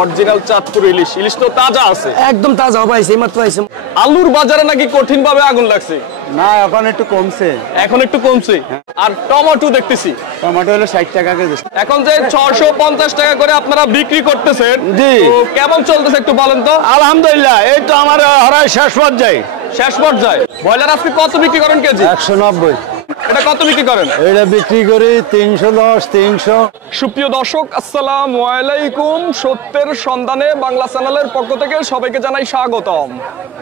Original Chandpur ইলিশ। ইলিশ তো তাজা আছে, একদম তাজা পাইছে, এইমাত্র পাইছে। আলুর বাজারে নাকি কঠিন ভাবে আগুন লাগছে? না, এখন একটু কমছে। এখন একটু কমছে। আর টমেটো দেখতেছি, টমেটো হলো 60 টাকা কেজি। এখন যে 650 টাকা করে আপনারা বিক্রি করতেছেন, জি, তো কেমন চলতেছে একটু বলেন তো। আলহামদুলিল্লাহ, এই তো আমার হরাই শেষ পর্যায়ে। শেষ পর্যায়ে। ব্রয়লার আজকে কত বিক্রি করেন কেজি? 190। এটা কত বিক্রি করেন? এটা বিক্রি করি 310, 300। সুপ্রিয় দর্শক, আসসালামু আলাইকুম। সত্যের সন্ধানে বাংলা চ্যানেলের পক্ষ থেকে সবাইকে জানাই স্বাগতম।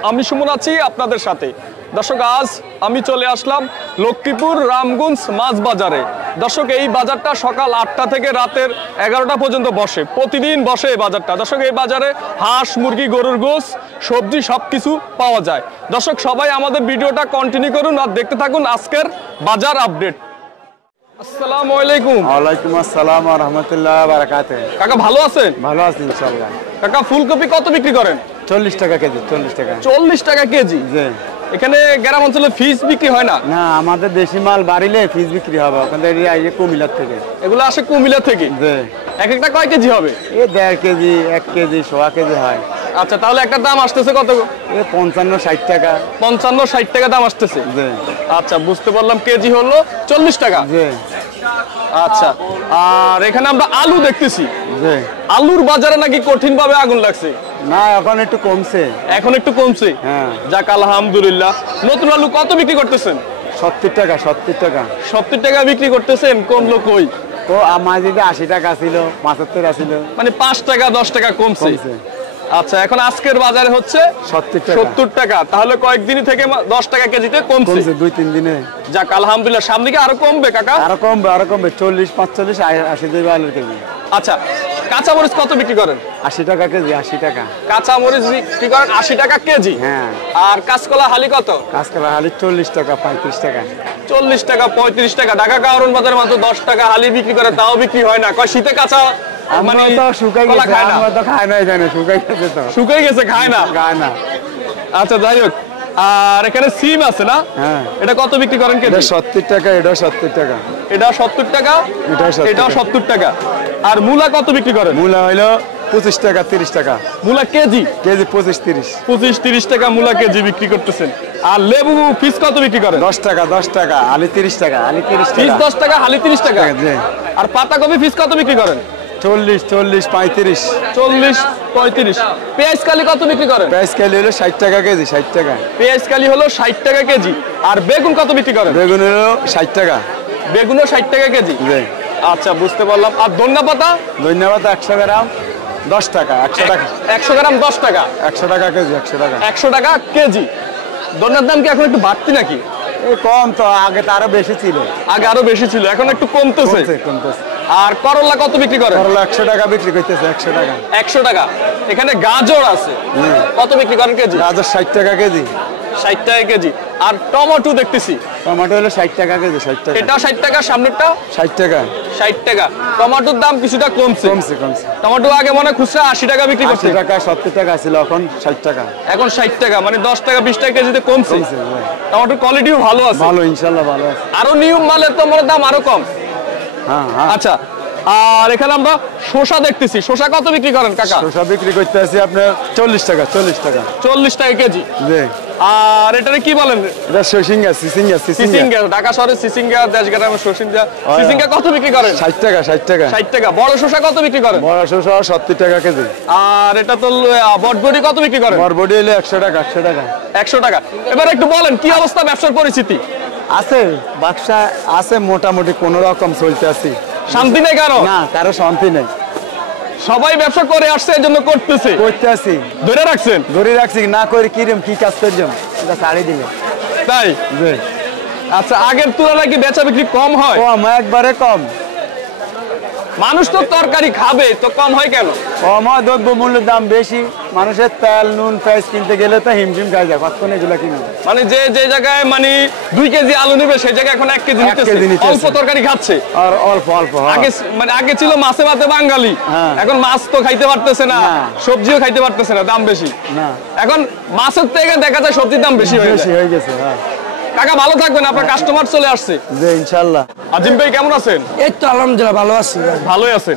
আমি সুমন আছি আপনাদের সাথে। দর্শক, আজ আমি চলে আসলাম লক্ষ্মীপুর রামগঞ্জ মাছ বাজারে। দর্শক, এই বাজারটা সকাল 8টা থেকে রাতের 11টা পর্যন্ত বসে, প্রতিদিন বসে এই বাজারটা। দর্শক, এই বাজারে হাঁস, মুরগি, গরুর গোশ, সবজি সবকিছু পাওয়া যায়। দর্শক, সবাই আমাদের ভিডিওটা কন্টিনিউ করুন আর দেখতে থাকুন আজকের বাজার আপডেট। আসসালামু আলাইকুম। ওয়ালাইকুম আসসালাম ওয়া রাহমাতুল্লাহি ওয়া বারাকাতুহু। কাকা ভালো আছেন? ভালো আছি ইনশাআল্লাহ। কাকা, ফুলকপি কত বিক্রি করেন? 40 টাকা কেজি। 40 টাকা। 40 টাকা কেজি। জি। এখানে গ্রাম অঞ্চলে ফিস বিক্রি হয় না? না, আমাদের দেশি মাল বাড়িলে ফিস বিক্রি হবে। ওখান থেকে আইয়ে কুমিল্লা থেকে। এগুলো আসে কুমিল্লা থেকে। জি। এক একটা কয় কেজি হবে? এই 1.5 কেজি, 1 কেজি, 1.5 কেজি হয়। আচ্ছা, তাহলে একটা দাম আসতেছে কত? এই 55-60 টাকা। 55-60 টাকা দাম আসতেছে। জি। আচ্ছা, বুঝতে পারলাম। কেজি হলো 40 টাকা। জি। আচ্ছা, আর এখানে আমরা আলু দেখতেছি। জি। আলুর বাজারে নাকি কঠিন ভাবে আগুন লাগছে? না, এখন একটু কমছে। এখন একটু কমছে। হ্যাঁ। যাক, আলহামদুলিল্লাহ। নতুন আলু কত বিক্রি করতেছেন? 70 টাকা। 70 টাকা। 70 টাকা বিক্রি করতেছেন। কমলো কই? তো আমার যদি 80 টাকা ছিল, 75 ছিল, মানে 5 টাকা 10 টাকা কমছে। আচ্ছা, এখন আজকের বাজারে হচ্ছে 70 টাকা। তাহলে কয়েকদিনই থেকে 10 টাকা কেজিতে কমছে। 2-3 দিনে। যাক, আলহামদুলিল্লাহ। সামনে কি আরো কমবে কাকা? আরো কমবে, আরো কমবে। 40-45, 80 দেবে আলুর কেজি। আচ্ছা, কাঁচা মরিচ কত বিক্রি করেন? 80 টাকা কেজি। 80 টাকা। কাঁচা মরিচ বিক্রি করেন 80 টাকা কেজি। হ্যাঁ। আর কাঁচকলা হালি কত? কাঁচকলা হালি 40 টাকা, 35 টাকা। 40 টাকা, 35 টাকা। ঢাকা কারণ বাজারে মাত্র 10 টাকা হালি বিক্রি করে, তাও বিক্রি হয় না। কয় শীতে কাঁচা মানে তো শুকাই কলা গেছে। খায় না। আমরা তো খাই না, জানেন, শুকাই গেছে তো। শুকিয়ে গেছে, খায় না। খায় না। আচ্ছা, যাই হোক। আর এখানে সিম আছে না? হ্যাঁ। এটা কত বিক্রি করেন কেজি? এটা 70 টাকা, এটা 70 টাকা। এটা 70 টাকা, এটাও 70 টাকা। আর মূলা কত বিক্রি করেন? মূলা হইলো 25 টাকা, 30 টাকা। মূলা কেজি? কেজি 25-30। 25-30 টাকা মূলা কেজি বিক্রি করতেছেন। আর লেবু পিস কত বিক্রি করেন? 10 টাকা, 10 টাকা। আলি 30 টাকা। আলি 30 পিস টাকা। 10 টাকা, হালি 30 টাকা। জি। আর পাতাকপি পিস কত বিক্রি করেন? 40, 35। 40-35। পেঁয়াজ কালি কত বিক্রি করেন? পেঁয়াজ কেজি হলো 60 টাকা কেজি। 60 টাকা। পেঁয়াজ কালি হলো 60 টাকা কেজি। আর বেগুন কত বিক্রি করেন? বেগুন হলো 60 টাকা। বেগুনও 60 টাকা কেজি। জি। আচ্ছা, বুঝতে পারলাম। আর ধনিয়া পাতা? ধন্যবাদ। 100 গ্রাম 10 টাকা। 100 টাকা। 100 গ্রাম 10 টাকা। 100 টাকা কেজি। 100 টাকা। 100 টাকা কেজি। ধনিয়ার দাম কি এখন একটু বাড়তি নাকি? এই কম তো, আগে তো আরো বেশি ছিল। আগে আরো বেশি ছিল, এখন একটু কমতেছে। কমতেছে। আর করলা কত বিক্রি করেন? করলা 100 টাকা বিক্রি করতেছে। 100 টাকা। 100 টাকা। এখানে গাজর আছে, কত বিক্রি করেন কেজি? গাজর 60 টাকা কেজি। 60 টাকা কেজি। আর টমেটো দেখতেছি, টমেটো হলো 60 টাকা কেজি। 60 টাকা। এটাও 60 টাকা, সামনেরটা 60 টাকা। 60 টাকা। টমেটোর দাম কিছুটা কমছে। কমছে। টমেটো আগে মনে হয় খুচরা 80 টাকা বিক্রি 80 করছে, টাকা, 70 টাকা ছিল, এখন 60 টাকা। এখন 60 টাকা। মানে 10 টাকা 20 টাকা কেজিতে কমছে। কমছে, ভাই। টমেটোর কোয়ালিটিও ভালো আছে। ভালো, ইনশাআল্লাহ ভালো আছে। আরো নিয়ম মালের তো মনে দাম আরো কম। হ্যাঁ, হ্যাঁ। আচ্ছা, আর এখানে আমরা শসা দেখতেছি। শসা কত বিক্রি করেন কাকা? শসা বিক্রি করতে আছি আপনার 40 টাকা। 40 টাকা। 40 টাকা কেজি। জি। আর এটারে কি বলেন? এটা সিসিঙ্গা। সিসিঙ্গা। ঢাকা শহরে সিসিঙ্গা, দেশগ্রামের শসিঙ্গা। সিসিঙ্গা কত বিক্রি করেন? 60 টাকা। 60 টাকা। 60 টাকা। বড় শসা কত বিক্রি করেন? বড় শসা 70 টাকা কেজি। আর এটা তো বটবটি কত বিক্রি করেন? বরবটি হলো 100 টাকা। 100 টাকা। 100 টাকা। এবার একটু বলেন কি অবস্থা ব্যবসার পরিস্থিতি? আছে, ব্যবসা আছে মোটামুটি, কোন রকম চলতে আছে। শান্তি নেই কারো? না, কারো শান্তি নেই। সবাই ব্যবসা করে আসছে, এর জন্য করতেছে। করতে আছি। ধরে রাখছেন? ধরে রাখছি। না করে কি কাজ করলাম, এটা ছাড়ি দিলে। তাই? জি। আচ্ছা, আগের তুলনায় কি বেচা বিক্রি কম হয়? কম, একবারে কম। মানুষ তো তরকারি খাবে, তো কম হয় কেন? কম হয়, দ্রব্য মূল্যের দাম বেশি। মানুষের তেল, নুন, পেঁয়াজ কিনতে গেলে তো হিমশিম খাই যায়। কতক্ষণ এগুলো কিনবে? মানে যে জায়গায় মানে 2 কেজি আলু নেবে, সেই জায়গায় এখন 1 কেজি নিতেছে। অল্প তরকারি খাচ্ছে। আর অল্প অল্প। আগে ছিল মাছে ভাতে বাঙালি, এখন মাছ তো খাইতে পারতেছে না, সবজিও খাইতে পারতেছে না, দাম বেশি। না, এখন মাছের থেকে দেখা যায় সবজির দাম বেশি হয়ে গেছে। কাকা ভালো থাকবেন, আপনার কাস্টমার চলে আসছে। জি ইনশাআল্লাহ। আজিম ভাই কেমন আছেন? এই তো আলহামদুলিল্লাহ ভালো আছি ভাই। ভালোই আছেন।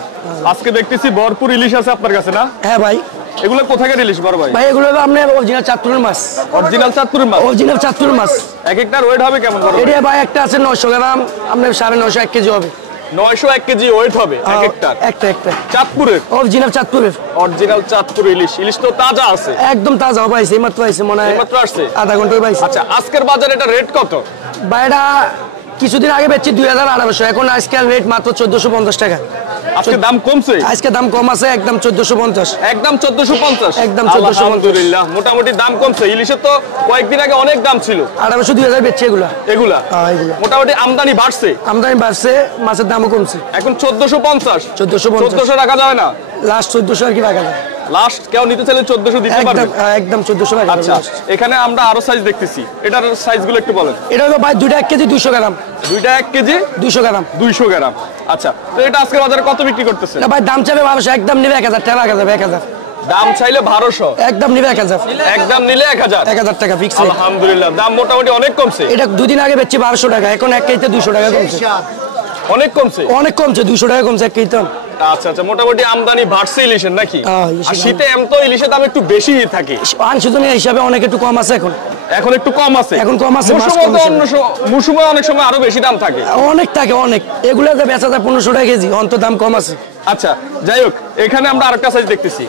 আজকে দেখতেছি ভরপুর ইলিশ আছে আপনার কাছে না? হ্যাঁ ভাই। এগুলো কোথাকার ইলিশ বড় ভাই? ভাই এগুলো আপনার অরিজিনাল চাঁদপুরের মাছ। অরিজিনাল চাঁদপুরের মাছ? অরিজিনাল চাঁদপুরের মাছ। এক একটার ওয়েট হবে কেমন বড় ভাই? এটা ভাই একটা আছে 900 গ্রাম, আপনার 950 1 কেজি হবে। 901 কেজি ওয়েট হবে এক একটার? একটা চাঁদপুরের অরিজিনাল চাঁদপুরের। অরিজিনাল চাঁদপুর ইলিশ। ইলিশ তো তাজা আছে? একদম তাজা পাইছে, এইমাত্র পাইছে মনে হয়। এইমাত্র আসছে? আধা ঘন্টায় পাইছে। আচ্ছা আজকের বাজারে এটা রেট কত? ভাই এটা কিছুদিন আগে বেচছি 2800, এখন আজকাল রেট মাত্র 1450 টাকা। আজকে দাম কমছে? আজকে দাম কম আছে, একদম 1450। একদম 1450? একদম 1450। আলহামদুলিল্লাহ, মোটামুটি দাম কমছে। ইলিশের তো কয়েকদিন আগে অনেক দাম ছিল। 1800 2000 বেচছে এগুলা। এগুলা এগুলা মোটামুটি আমদানি বাড়ছে? আমদানি বাড়ছে, মাছের দামও কমছে। এখন 1450? 1450 1400 রাখা যাবে না? লাস্ট 1400 আর কি রাখা যায়। লাস্ট কেউ নিতে চাইলে 1400 দিতে পারবে? একদম 1400 রাখা আচ্ছা যাবে। এখানে আমরা আরো সাইজ দেখতেছি, এটার সাইজগুলো একটু বলেন। এটা হলো ভাই দুইটা 1 কেজি 200 গ্রাম। দুইটা 1 কেজি 200 গ্রাম। 200 গ্রাম। আচ্ছা তো এটা আজকে বাজারে কত বিক্রি করতেছে? এটা ভাই দাম চাবে 1200, একদম নিবে 1000 টাকা রাখা যাবে। 1000 দাম চাইলে 1200, একদম নিবে 1000। একদম নিলে 1000। 1000 টাকা ফিক্স। আলহামদুলিল্লাহ, দাম মোটামুটি অনেক কমছে। এটা দুদিন আগে বেচছি 1200 টাকা, এখন 1 কেজিতে 200 টাকা কমছে। অনেক কমছে? অনেক কমছে, 200 টাকা কমছে 1 কেজিতে। আচ্ছা আচ্ছা, মোটামুটি আমদানি বাড়ছে ইলিশের নাকি? ইলিশের আর শীতে এম তো ইলিশের দাম একটু বেশি থাকে। আনসিজনের হিসাবে অনেক একটু কম আছে এখন। এখন একটু কম আছে? এখন কম আছে। মৌসুমে অনেক সময় আরো বেশি দাম থাকে। অনেক থাকে অনেক। এগুলো যে বেচা যায় 1500 টাকা কেজি, অন্ত দাম কম আছে। আচ্ছা যাই হোক, এখানে আমরা আরেকটা সাইজ দেখতেছি।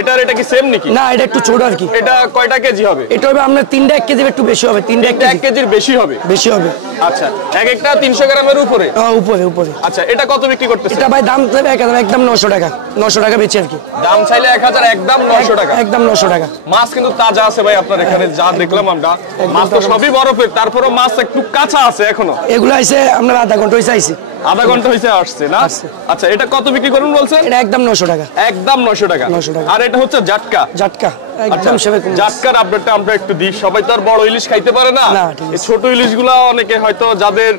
এটা কি সেম নাকি? না এটা একটু ছোট আর কি। এটা কয়টা কেজি হবে? এটা হবে আপনার 3টা 1 কেজি একটু বেশি হবে। 3টা 1 কেজির বেশি হবে? বেশি হবে। আচ্ছা এক একটা 300 গ্রামের উপরে? উপরে। আচ্ছা এটা কত বিক্রি করতেছে? এটা ভাই দাম চাইবে 1000, একদম 900 টাকা। 900 টাকা বেচে আর কি। দাম চাইলে 1000, একদম 900 টাকা? একদম 900 টাকা। মাছ কিন্তু তাজা আছে ভাই আপনার এখানে, যা দেখলাম আমরা। মাছ তো সবই বরফের, তারপরও মাছ একটু কাঁচা আছে এখনো। এগুলো আইছে আমরা আধা ঘন্টা হইছে আইছে। আধা ঘন্টা হইছে আসছে না? আচ্ছা এটা কত বিক্রি করুন বলছেন? এটা একদম 900 টাকা। একদম 900 টাকা। 900 টাকা। আর এটা হচ্ছে জাটকা? জাটকা একদম সেরকম। জাটকার আপডেটটা আমরা একটু দিই। সবাই তো আর বড় ইলিশ খাইতে পারে না। ঠিক এই আছে। ছোট ইলিশগুলো অনেকে হয়তো যাদের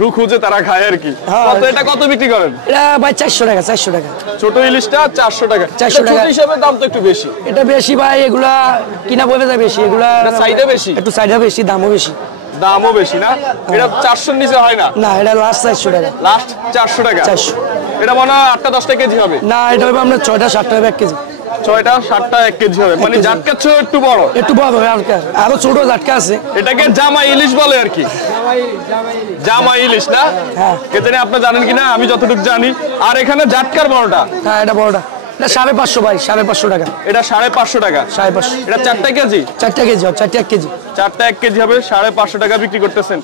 রুখ খুঁজে তারা খায় আর কি। কত এটা কত বিক্রি করেন? এটা ভাই 400 টাকা। 400 টাকা ছোট ইলিশটা 400 টাকা। 400 টাকা ছোট হিসাবে দাম তো একটু বেশি। এটা বেশি ভাই, এগুলা কিনা পড়বে যায় বেশি। এগুলা সাইডে বেশি? একটু সাইডে বেশি, দামও বেশি। দামও বেশি না? এটা 400 নিচে হয় না? না এটা লাস্ট 400 টাকা। লাস্ট 400 টাকা? 400। এটা মনে হয় 8টা 10টা কেজি হবে? না এটা হবে আপনার 6টা 7টা 1 কেজি। 6টা 7টা 1 কেজি হবে, মানে কেজি। জাটকার চেয়ে একটু বড়? একটু বড় হবে হালকা, আরো ছোট জাটকা আছে। এটাকে জামা ইলিশ বলে আর কি। জামা ইলিশ না? হ্যাঁ। কে জানি আপনি জানেন কিনা, আমি যতটুকু জানি। আর এখানে জাটকার বড়টা? হ্যাঁ এটা বড়টা। এটা 550 ভাই, 550 টাকা। এটা 550 টাকা? 550। এটা 4টা কেজি? 4টা কেজি হবে, 4টা 1 কেজি। 4টা 1 কেজি হবে, 550 টাকা বিক্রি করতেছেন।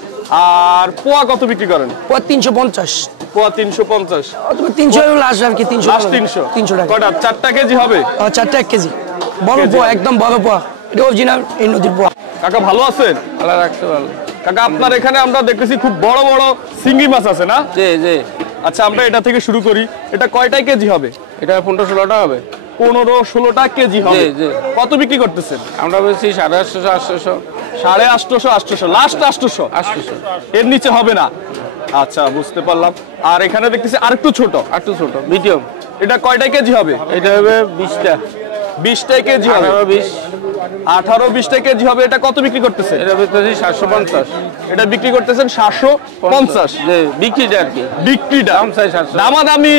আর পোয়া কত বিক্রি করেন? পোয়া 350। পোয়া 350? অথবা 300 লাস্ট আর কি। 300 লাস্ট 300 টাকা। কয়টা? 4টা কেজি হবে? 4টা 1 কেজি। বড় পোয়া, একদম বড় পোয়া। এটা অরিজিনাল এই নদীর পোয়া। কাকা ভালো আছেন? আল্লাহ রাখতে ভালো। কাকা আপনার এখানে আমরা দেখতেছি খুব বড় বড় চিংড়ি মাছ আছে না? জি জি। আচ্ছা আমরা এটা থেকে শুরু করি। এটা কয়টাই কেজি হবে? এটা 15-16টা হবে। 15-16টা কেজি হবে? জি, জি। কত বিক্রি করতেছেন? আমরা বেশি 850, 800, 850, 800, লাস্ট 800? 800। এর নিচে হবে না? আচ্ছা বুঝতে পারলাম। আর এখানে দেখতেছি আরেকটু ছোট। একটু ছোট মিডিয়াম। এটা কয়টা কেজি হবে? এটা হবে 20টা। 20টা কেজি হবে? 18-20। 18-20টা কেজি হবে। এটা কত বিক্রি করতেছে? এটা বেচতেছি 750। এটা বিক্রি করতেছেন 750? যে বিক্রিটা আর কি। বিক্রিটা? দাম চাই 700। দামাদামি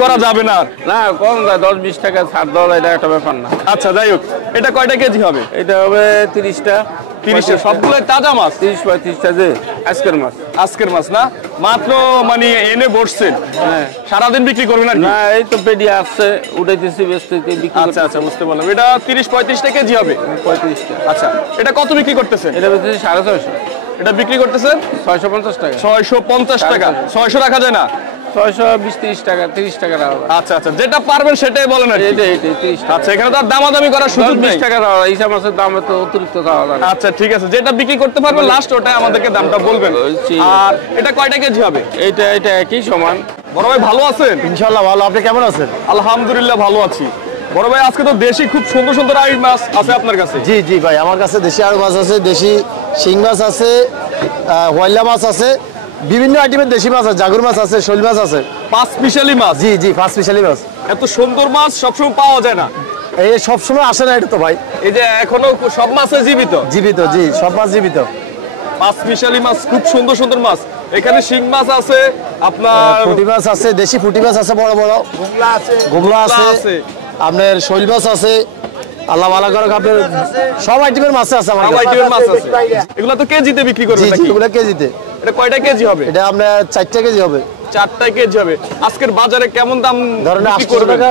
করা যাবে না? না কম যায়, 10-20 টাকা ছাড় দেওয়া, এটা একটা ব্যাপার না। আচ্ছা যাই হোক, এটা কয়টা কেজি হবে? এটা হবে 30টা। 30টা? সবগুলো তাজা মাছ? 30-35টা যে আজকের মাছ। আজকের মাছ না? মাত্র মানে এনে বসছেন? হ্যাঁ। সারাদিন বিক্রি করবেন আর কি? না এই তো পেডি আসছে, উঠাইতেছি বেচতেছি বিক্রি। আচ্ছা আচ্ছা বুঝতে পারলাম। এটা 30-35টা কেজি হবে? 35টা। আচ্ছা এটা কত বিক্রি করতেছেন? এটা বেচতেছি 650। এটা বিক্রি করতেছেন 650 টাকা। 650 টাকা? 600 রাখা যায় না? 620-30 টাকা, 30 টাকা রাখা। আচ্ছা আচ্ছা, যেটা পারবেন সেটাই বলেন আর কি। এইটাই 30 টাকা। আচ্ছা এখানে তো আর দামাদামি করার সুযোগ নেই? 20 টাকা রাখা। এই মাছের দাম তো অতিরিক্ত খাওয়া লাগে। আচ্ছা ঠিক আছে, যেটা বিক্রি করতে পারবেন লাস্ট ওটাই আমাদেরকে দামটা বলবেন। ঠিক আর এটা কয়টা কেজি হবে? এটা একই সমান। বড় ভাই ভালো আছেন? ইনশাআল্লাহ ভালো। আপনি কেমন আছেন? আলহামদুলিল্লাহ ভালো আছি। বড় ভাই আজকে তো দেশি খুব সুন্দর সুন্দর আড়ি মাছ আছে আপনার কাছে। জি জি ভাই, আমার কাছে দেশি আড় মাছ আছে, দেশি শিং মাছ আছে, হোয়াইলা মাছ আছে, বিভিন্ন আইটেমের দেশি মাছ আছে, জাগুর মাছ আছে, শোল মাছ আছে। 5 স্পেশালি মাছ? জি জি, 5 স্পেশালি মাছ। এত সুন্দর মাছ সবসময় পাওয়া যায় না। এই সবসময় আসে না এটা তো ভাই। এই যে এখনো সব মাছ জীবিত? জীবিত, জি সব মাছ জীবিত। পাঁচ মিশালি মাছ, খুব সুন্দর সুন্দর মাছ। এখানে শিং মাছ আছে, আপনার পুঁটি মাছ আছে, দেশি পুঁটি মাছ আছে বড় বড়, গুমলা আছে, আপনার শৈল মাছ আছে, আল্লাহ ভালো করে আপনার সব আইটেমের মাছ আছে আমার সব কাছে। আইটেমের মাছ আছে। এগুলো তো কেজিতে বিক্রি করবেন জি জি, নাকি? এগুলো কেজিতে। এটা কয়টা কেজি হবে? এটা আপনার 4টা কেজি হবে। 4টা কেজি হবে। আজকের বাজারে কেমন দাম ধরেন বিক্রি 800 করবেন? টাকা।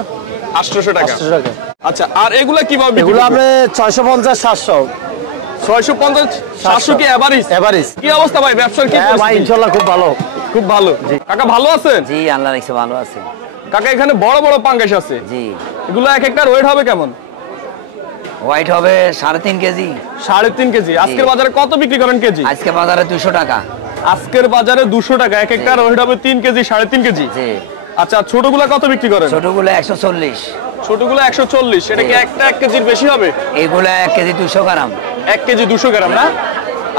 800 টাকা। 800 টাকা। আচ্ছা, আর এগুলা কিভাবে বিক্রি এগুলো করবেন? আপনি 650 700 650 700 কি এভারেজ? এভারেজ। কি অবস্থা ভাই, ব্যবসার কি হ্যাঁ ভাই, পরিস্থিতি? ইনশাআল্লাহ খুব ভালো। খুব ভালো। কাকা ভালো আছেন? জি আল্লাহ রাখছে ভালো আছে। কাকা এখানে বড় বড় পাঙ্গাস আছে, জি এগুলো এক একটার ওয়েট হবে কেমন? হোয়াইট হবে 3.5 কেজি। 3.5 কেজি। আজকের বাজারে কত বিক্রি করেন কেজি? আজকে বাজারে 200 টাকা। আজকের বাজারে 200 টাকা, এক একটার ওয়েট হবে 3 কেজি 3.5 কেজি। জি আচ্ছা, ছোটগুলা কত বিক্রি করেন? ছোটগুলো 140, ছোটগুলো 140। এটা কি একটা 1 কেজির বেশি হবে? এইগুলা 1 কেজি 200 গ্রাম। 1 কেজি 200 গ্রাম না?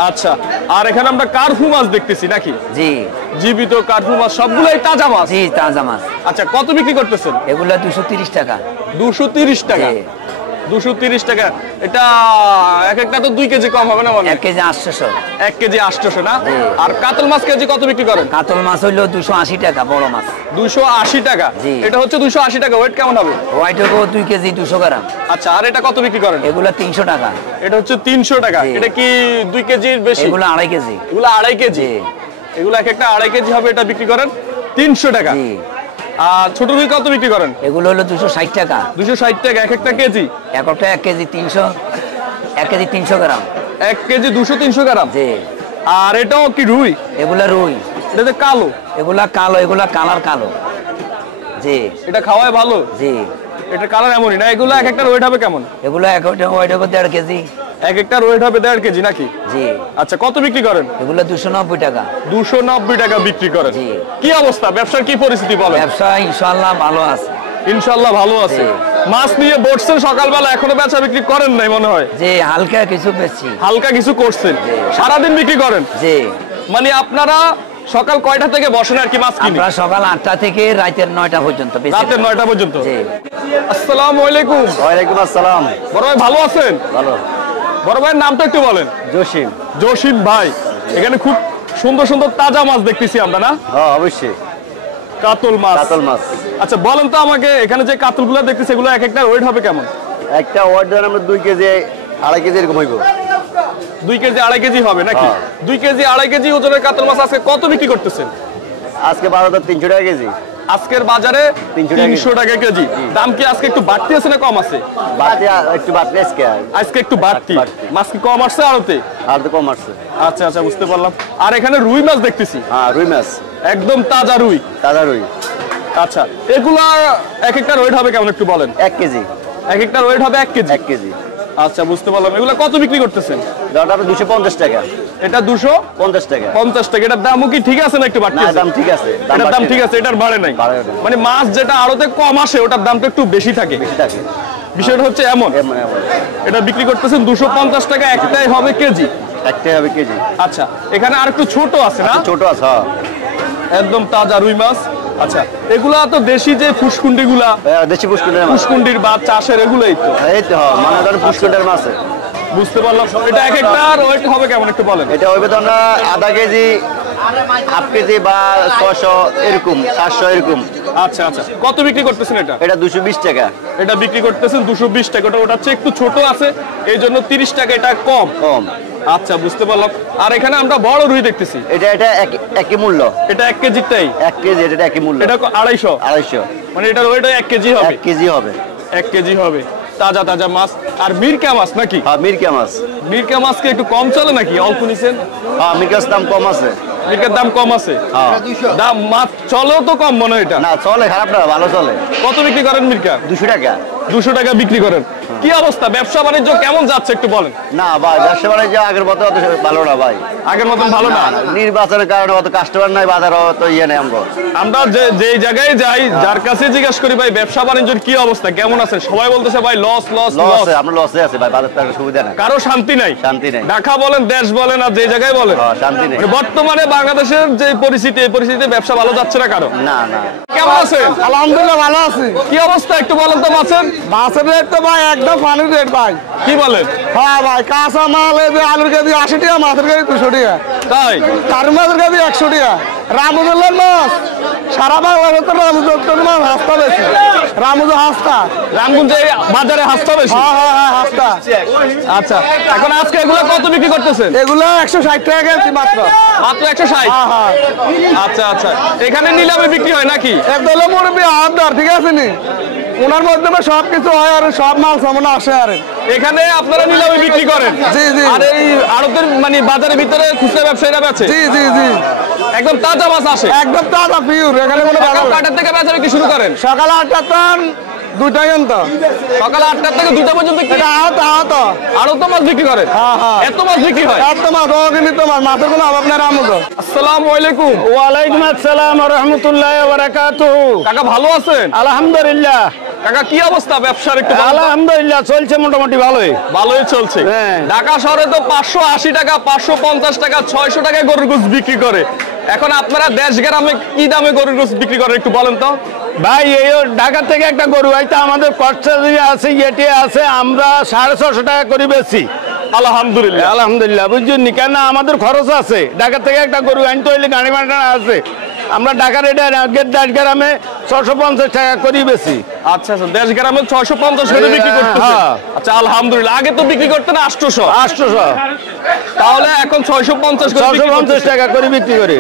আচ্ছা, আর এখানে আমরা কার্ফু মাছ দেখতেছি নাকি? জি জীবিত কার্ফু মাছ, সবগুলাই তাজা মাছ। জি তাজা মাছ। আচ্ছা, কত বিক্রি করতেছেন? এগুলা 230 টাকা। 230 টাকা। জি। 230 টাকা। এটা এক একটা তো 2 কেজি কম হবে না মানে? 1 কেজি 800। 1 কেজি 800 না? জি। আর কাতল মাছ কেজি কত বিক্রি করেন? কাতল মাছ হইলো 280 টাকা বড় মাছ। 280 টাকা। জি। এটা হচ্ছে 280 টাকা। ওয়েট কেমন হবে? হোয়াইট হবে 2 কেজি 200 গ্রাম। আচ্ছা, আর এটা কত বিক্রি করেন? এগুলা 300 টাকা। এটা হচ্ছে 300 টাকা। জি। এটা কি 2 কেজির বেশি? এগুলা 2.5 কেজি। এগুলো 2.5 কেজি। জি এগুলো এক একটা 2.5 কেজি হবে, এটা বিক্রি করেন 300 টাকা। জি। আর ছোট রুই কত বিক্রি করেন? এগুলো হলো 260 টাকা। 260 টাকা এক একটা কেজি। একটা 1 কেজি 300, 1 কেজি 300 গ্রাম। 1 কেজি 200-300 গ্রাম। জি। আর এটাও কি রুই? এগুলা রুই। এটা যে কালো, এগুলা কালো, এগুলা কালার কালো। জি এটা খাওয়ায় ভালো। জি। এটা কালার এমনই না? এগুলো এক একটা ওয়েট হবে কেমন? এগুলো একটা হোয়াইট হবে 1.5 কেজি। এক একটা ওয়েট হবে 1.5 কেজি নাকি? জি। আচ্ছা, কত বিক্রি করেন? এগুলো 290 টাকা। 290 টাকা বিক্রি করেন। জি। কি অবস্থা, ব্যবসার কি পরিস্থিতি বলেন? ব্যবসা ইনশাআল্লাহ ভালো আছে। ইনশাআল্লাহ ভালো আছে। জি। মাছ নিয়ে বসছেন সকালবেলা, এখনো বেচা বিক্রি করেন নাই মনে হয়? যে হালকা কিছু বেশি। হালকা কিছু করছেন। সারাদিন বিক্রি করেন? জি। মানে আপনারা সকাল কয়টা থেকে বসেন আর কি মাছ কিনে? আমরা সকাল 8টা থেকে রাতের 9টা পর্যন্ত বেশি। রাতের 9টা পর্যন্ত। জি। আসসালামু আলাইকুম। ওয়ালাইকুম আসসালাম। বড় ভাই ভালো আছেন? ভালো। বড় ভাইয়ের নামটা একটু বলেন। জসিম। জসিম ভাই, এখানে খুব সুন্দর সুন্দর তাজা মাছ দেখতেছি আমরা না? হ্যাঁ অবশ্যই। কাতল মাছ। কাতল মাছ। আচ্ছা, বলেন তো আমাকে, এখানে যে কাতলগুলো দেখতেছি এগুলো এক একটা ওয়েট হবে কেমন? একটা অর্ডার আমরা 2 কেজি 2.5 কেজি এরকম হইব। 2 কেজি 2.5 কেজি হবে নাকি? হ্যাঁ। 2 কেজি 2.5 কেজি ওজনের কাতল মাছ আজকে কত বিক্রি করতেছেন? আজকে 300 টাকা কেজি। আজকের বাজারে 300 টাকা কেজি। দাম কি আজকে একটু বাড়তি আছে না কম আছে? বাড়তি একটু বাড়তি আজকে। আজকে একটু বাড়তি। বাড়তি। মাছ কি কম আসছে আড়তে? আর তো কম আসছে। আচ্ছা আচ্ছা, বুঝতে পারলাম। আর এখানে রুই মাছ দেখতেছি, হ্যাঁ রুই মাছ। একদম তাজা রুই। তাজা রুই। আচ্ছা, এগুলা এক একটা ওয়েট হবে কেমন একটু বলেন? 1 কেজি। এক একটা ওয়েট হবে 1 কেজি। 1 কেজি। আচ্ছা, বুঝতে পারলাম। এগুলা কত বিক্রি করতেছেন? দামটা 250 টাকা। এটা 250 টাকা। 250 টাকা। এটার দামও কি ঠিক আছে না একটু বাড়তি না আছে? দাম ঠিক আছে। এটার দাম ঠিক আছে, এটার বাড়ে নাই। বাড়ে নাই। মানে মাছ যেটা আড়তে কম আসে ওটার দামটা একটু বেশি থাকে। টাকা। বিষয়টা হচ্ছে এমন। এমন। এটা বিক্রি করতেছেন 250 টাকা, একটাই হবে কেজি। একটাই হবে কেজি। আচ্ছা, এখানে আর একটু ছোট আছে না? ছোট আছে। হ্যাঁ একদম তাজা রুই মাছ। আচ্ছা, এগুলা তো দেশি যে ফুসকুন্ডি গুলা, দেশি পুষ্কুন্ডের মাছ। ফুসকুন্ডির বা চাষের, এগুলোই তো। এই তো মানে ধরেন পুষ্কুন্ডের মাছ। বুঝতে পারলাম। এটা এক একটার ওয়েট হবে কেমন একটু বলেন? এটা হইবে তো আমরা আধা কেজি, হাফ কেজি বা 600 এরকম, 700 এরকম। আচ্ছা আচ্ছা, কত বিক্রি করতেছেন এটা? এটা 220 টাকা। এটা বিক্রি করতেছেন 220 টাকা। ওটা হচ্ছে একটু ছোট আছে, এই জন্য 30 টাকা এটা কম। কম। আচ্ছা, বুঝতে পারলাম। আর এখানে আমরা বড় রুই দেখতেছি, এটা একই মূল্য। এটা 1 কেজিটাই। 1 কেজি এটা একই মূল্য। এটা 250। 250। মানে এটার ওয়েট 1 কেজি হবে। 1 কেজি হবে। 1 কেজি হবে। তাজা তাজা মাছ। আর মিরকা মাছ নাকি? হ্যাঁ মিরকা মাছ। মিরকা মাছ কি একটু কম চলে নাকি? অল্প নিছেন? হ্যাঁ মিরকার দাম কম আছে। মিরকার দাম কম আছে। হ্যাঁ দাম মাছ চলেও তো কম মনে হয় এটা। না চলে, খারাপ না, ভালো চলে। কত বিক্রি করেন মিরকা? 200 টাকা। 200 টাকা বিক্রি করেন। কি অবস্থা, ব্যবসা বাণিজ্য কেমন যাচ্ছে একটু বলেন? না ভাই, ব্যবসা বাণিজ্য আগের মতো অত ভালো না ভাই। আগের মতন ভালো না। নির্বাচনের কারণে অত কাস্টমার নাই, বাজার অত ইয়ে নেই। আমরা যে জায়গায় যাই, যার কাছে জিজ্ঞেস করি ভাই ব্যবসা বাণিজ্যের কি অবস্থা, কেমন আছেন, সবাই বলতেছে ভাই লস লস লস। লস, আমরা লসে আছি ভাই, বাজার টাকার সুবিধা নাই। কারো শান্তি নাই। শান্তি নাই। ঢাকা বলেন, দেশ বলেন, আর যে জায়গায় বলেন শান্তি নেই। মানে বর্তমানে বাংলাদেশের যে পরিস্থিতি, এই পরিস্থিতিতে ব্যবসা ভালো যাচ্ছে না কারো। না না। কেমন আছেন? আলহামদুলিল্লাহ ভালো আছি। কি অবস্থা একটু বলেন তো মাছের? মাছের রেট তো ভাই একদম পানির রেট ভাই। কি বলেন? হ্যাঁ ভাই, কাঁচা মাল এই যে আলুর কেজি 80 টাকা, মাছের কেজি 200 টাকা, তাই কারু মাছের কেজি 100 টাকা। রামুজুলের মাছ সারা বাংলাদেশে তো রামুজুলের মাছ হাসতা বেশি, রামুজু হাসতা। রামগঞ্জে বাজারে হাসতে বেশি। হ্যাঁ হ্যাঁ হ্যাঁ হাসতা। আচ্ছা, এখন আজকে এগুলো কত বিক্রি করতেছেন? এগুলো 160 টাকা কেজি মাত্র। মাত্র 160? হ্যাঁ হ্যাঁ। আচ্ছা আচ্ছা, এখানে নিলামে বিক্রি হয় নাকি? একদল মুরব্বী আবদার, ঠিক আছে নি, ওনার মাধ্যমে সব কিছু হয় আর সব মাল সামনে আসে। আর এখানে আপনারা নিলামে বিক্রি করেন? জি জি। আর এই আড়তের মানে বাজারের ভিতরে খুচরা ব্যবসায়ীরা বেচে? জি জি জি, একদম তাজা মাছ আসে? একদম তাজা পিওর। এখানে কোনো সকাল ব্যাপার না। কয়টার থেকে বেচা বিক্রি শুরু করেন? সকাল 8টা তখন 2টা পর্যন্ত। সকাল 8টা থেকে 2টা পর্যন্ত কি এটা আহত আহত। আড়ত মাছ বিক্রি করেন? হ্যাঁ হ্যাঁ। এত মাছ বিক্রি হয়? এত মাছ অগণিত মাছ, মাছের কোনো অভাব নেই রামুজো। আসসালামু আলাইকুম। ওয়ালাইকুম আসসালাম ওয়া রাহমাতুল্লাহি ওয়া বারাকাতুহু। কাকা ভালো আছেন? আলহামদুলিল্লাহ। কাকা কি অবস্থা ব্যবসার একটু বলেন তো? আলহামদুলিল্লাহ চলছে মোটামুটি ভালোই। ভালোই চলছে। হ্যাঁ। ঢাকা শহরে তো 580 টাকা, 550 টাকা, 600 টাকায় গরুর গোশত বিক্রি করে। এখন আপনারা দেশ গ্রামে কি দামে গরুর গোশত বিক্রি করেন একটু বলেন তো? ভাই এই ঢাকা থেকে একটা গরু হয়তো আমাদের কষ্ট আছে, ইয়েটি আছে, আমরা 650 টাকা করে বেশি। আলহামদুলিল্লাহ। আলহামদুলিল্লাহ, বুঝছেন কেন আমাদের খরচ আছে। ঢাকা থেকে একটা গরু আনতে হইলে গাড়ি ভাড়া আছে। আমরা ঢাকার এটা দেশ গ্রামে 650 টাকা করি বেশি। আচ্ছা আচ্ছা, দেশ গ্রামে 650 করে বিক্রি করতেছেন? হ্যাঁ। আচ্ছা আলহামদুলিল্লাহ। আগে তো বিক্রি করতেন 800। 800 তাহলে এখন 650 করে বিক্রি 650 করতেছেন। টাকা করে বিক্রি করি।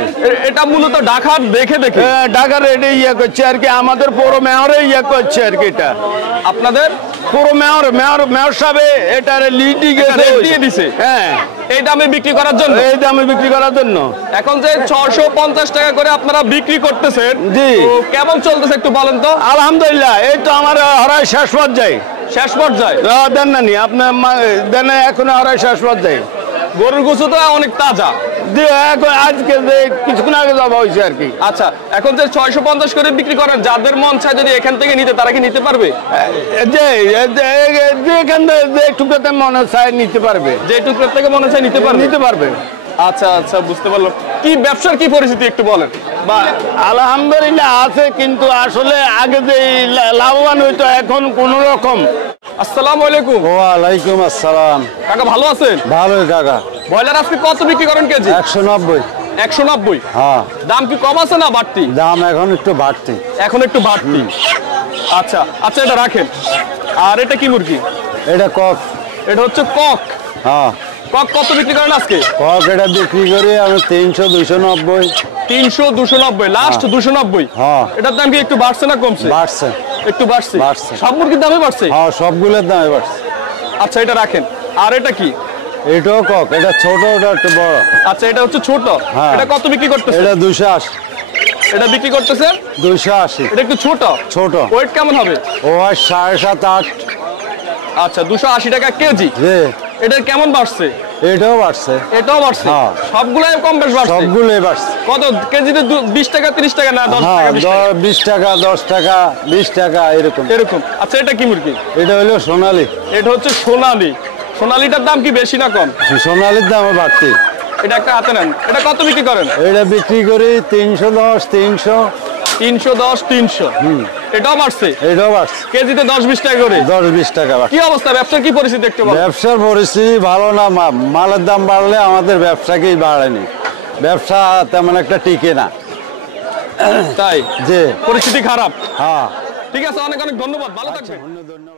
এটা মূলত ঢাকার দেখে দেখে ঢাকার এটা ইয়ে করছে আর কি, আমাদের পৌর মেয়রে ইয়ে করছে আর কি। এটা আপনাদের পুরো মেয়র সাহেব এটার লিড দিয়ে দিছে হ্যাঁ, এই দামে বিক্রি করার জন্য। এই দামে বিক্রি করার জন্য। এখন যে 650 টাকা করে আপনারা বিক্রি করতেছেন, জি। তো কেমন চলতেছে একটু বলেন তো? আলহামদুলিল্লাহ, এই তো আমার হরাই শেষ পর্যায়ে। শেষ পর্যায়ে দেন না নি আপনার দেন, এখন হরাই শেষ পর্যায়ে। গরুর গোশত তো অনেক তাজা। এখন আজকে কিছুক্ষণ আগে যাওয়া হয়েছে আর কি। আচ্ছা, এখন যে 650 করে বিক্রি করেন, যাদের মন চায় যদি এখান থেকে নিতে, তারা কি নিতে পারবে? যেখান থেকে টুকরাতে মনে চায় নিতে পারবে, যে টুকরো থেকে মনে চায় নিতে পারবে? নিতে পারবে। আচ্ছা আচ্ছা, বুঝতে পারলাম। কি ব্যবসার কি পরিস্থিতি একটু বলেন? বা আলহামদুলিল্লাহ আছে, কিন্তু আসলে আগে যে লাভবান হইতো এখন কোন রকম। আসসালামু আলাইকুম। ওয়ালাইকুম আসসালাম। কাকা ভালো আছেন? ভালোই কাকা। ব্রয়লার আজকে কত বিক্রি করেন কেজি? 190। 190? হ্যাঁ। দাম কি কম আছে না বাড়তি? দাম এখন একটু বাড়তি। এখন একটু বাড়তি। আচ্ছা আচ্ছা, এটা রাখেন। আর এটা কি মুরগি? এটা কক। এটা হচ্ছে কক। হ্যাঁ। কক কত বিক্রি করেন আজকে? কক এটা বিক্রি করি আমি 300, 290। 300, 290, লাস্ট 290। হ্যাঁ। এটার দাম কি একটু বাড়ছে না কমছে? বাড়ছে। একটু বাড়ছে। বাড়ছে। সব মুরগির দামে বাড়ছে? হ্যাঁ, সবগুলোর দামে বাড়ছে। আচ্ছা, এটা রাখেন। আর এটা কি? এটাও কক, এটা ছোট, ওটা একটু বড়। আচ্ছা, এটা হচ্ছে ছোট। হ্যাঁ। এটা কত বিক্রি করতেছে? এটা 280। এটা বিক্রি করতেছেন 280। এটা একটু ছোট। ছোট। ওয়েট কেমন হবে? ও 7.5, 8। আচ্ছা, 280 টাকা কেজি। জি। এটা কেমন বাড়ছে? এটাও বাড়ছে। এটাও বাড়ছে? হ্যাঁ। সবগুলাই কম বেশ বাড়ছে? সবগুলোই বাড়ছে। কত কেজিতে? 20 টাকা, 30 টাকা না 10 হ্যাঁ, টাকা, 20 টাকা? 20 টাকা, 10 টাকা, 20 টাকা এরকম। এরকম। আচ্ছা, এটা কি মুরগি? এটা হলো সোনালী। এটা হচ্ছে সোনালী। সোনালীটার দাম কি বেশি না কম? সোনালীর দাম বাড়তি। এটা একটা হাতে নেন। এটা কত বিক্রি করেন? এটা বিক্রি করি 310, 300। 310, 300। এটাও বাড়ছে? এটাও বাড়ছে। কেজিতে 10-20 টাকা করে? 10-20 টাকা বাড়ছে। কি অবস্থা ব্যবসার কি পরিস্থিতি একটু বল? ব্যবসার পরিস্থিতি ভালো না। মালের দাম বাড়লে আমাদের ব্যবসাকেই বাড়েনি। ব্যবসা তেমন একটা টিকে না। তাই যে পরিস্থিতি খারাপ। হ্যাঁ। ঠিক আছে, অনেক অনেক ধন্যবাদ, ভালো থাকবেন। ধন্যবাদ।